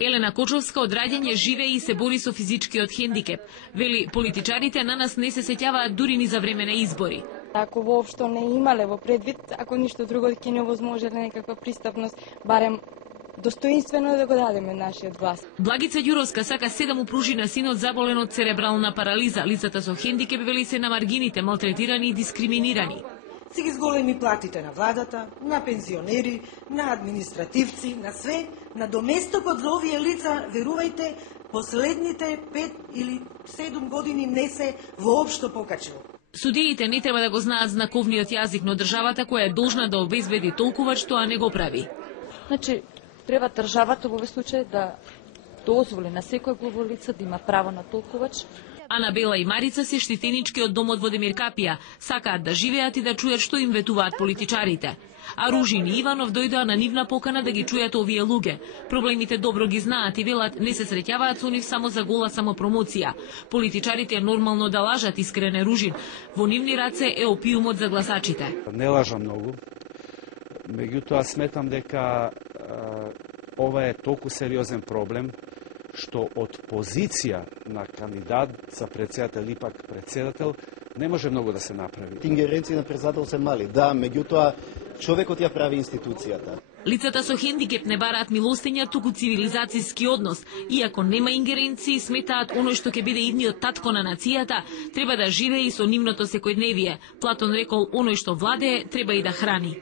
Елена Кочовска од раѓање живее и се бори со физичкиот хендикеп. Вели, политичарите на нас не се сеќаваат дури ни за време на избори. Ако воопшто не имале во предвид, ако ништо друго ќе не овозможеле некаква пристапност, барем достоинствено да го дадеме нашиот глас. Благица Ѓуровска сака се да му пружи на синот заболен од церебрална парализа. Лицата со хендикеп вели се на маргините, малтретирани и дискриминирани. Се ги зголеми платите на владата, на пензионери, на административци, на све, на доместокот за овие лица, верувајте, последните 5 или 7 години не се воопшто покачил. Судиите не треба да го знаат знаковниот јазик, но државата која е должна да обезбеди толкувач, тоа не го прави. Значи, треба државата во овој случај да дозволи на секој глуво лице да има право на толкувач. Анабела и Марица се штетенички од домот во Демир Капија, сакаат да живеат и да чујат што им ветуваат политичарите. А Ружин и Иванов дојдоа на нивна покана да ги чујат овие луѓе. Проблемите добро ги знаат и велат не се среќаваат со нив само за гола самопромоција. Политичарите нормално да лажат, искрене Ружин. Во нивни раце е опиумот за гласачите. Не лажам многу, меѓутоа сметам дека ова е толку сериозен проблем што од позиција на кандидат за председател и пак председател не може многу да се направи. Ингеренции на председател се мали, да, меѓутоа човекот ја прави институцијата. Лицата со хендикеп не бараат милостиња, туку цивилизацијски однос. Иако нема ингеренции, сметаат оној што ќе биде идниот татко на нацијата, треба да живее и со нивното секојдневие. Платон рекол, оној што владее, треба и да храни.